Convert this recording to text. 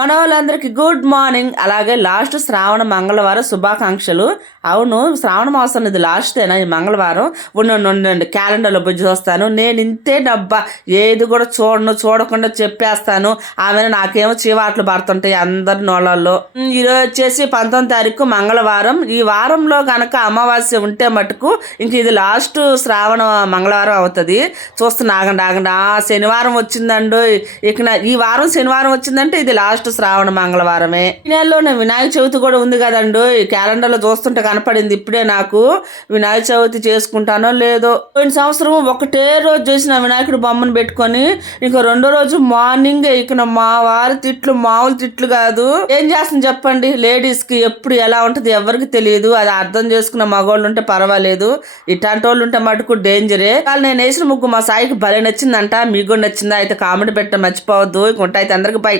మన వాళ్ళందరికీ good morning. అలాగే లాస్ట్ శ్రావణ మంగళవారం శుభాకాంక్షలు. అవును, శ్రావణ మాసం ఇది లాస్టేనా ఈ మంగళవారం? ఉండండి క్యాలెండర్లో పోయి చూస్తాను. నేను ఇంతే డబ్బా, ఏది కూడా చూడకుండా చెప్పేస్తాను. ఆమె నాకేమో చీవాట్లు పడుతుంటాయి అందరి నోళ్ళల్లో. ఈరోజు వచ్చేసి 19వ తారీఖు మంగళవారం. ఈ వారంలో గనక అమావాస్య ఉంటే మటుకు ఇంక ఇది లాస్ట్ శ్రావణ మంగళవారం అవుతుంది. చూస్తున్నా, ఆగండి. శనివారం వచ్చిందండి. ఇక ఈ వారం శనివారం వచ్చిందంటే ఇది లాస్ట్ శ్రావణ మంగళవారమే. ఈ నెలలోనే వినాయక చవితి కూడా ఉంది కదండు. ఈ క్యాలెండర్ లో చూస్తుంటే కనపడింది ఇప్పుడే నాకు. వినాయక చవితి చేసుకుంటానో లేదో. పోయిన సంవత్సరం ఒకటే రోజు చేసిన వినాయకుడు బొమ్మను పెట్టుకొని ఇంకో రెండో రోజు మార్నింగ్ ఇక మా వారి తిట్లు మామూలు తిట్లు కాదు. ఏం చేస్తుంది చెప్పండి? లేడీస్ కి ఎప్పుడు ఎలా ఉంటుంది ఎవరికి తెలియదు. అది అర్థం చేసుకున్న మగవాళ్ళు ఉంటే పర్వాలేదు, ఇట్లాంటి వాళ్ళు ఉంటే మటుకు డేంజరే. నేను వేసిన ముగ్గు మా సాయికి భలే నచ్చిందంట. మీకు కూడా నచ్చిందా? అయితే కామెంట్ పెట్ట మర్చిపోవద్దు. ఇంకొంట అయితే అందరికి బై.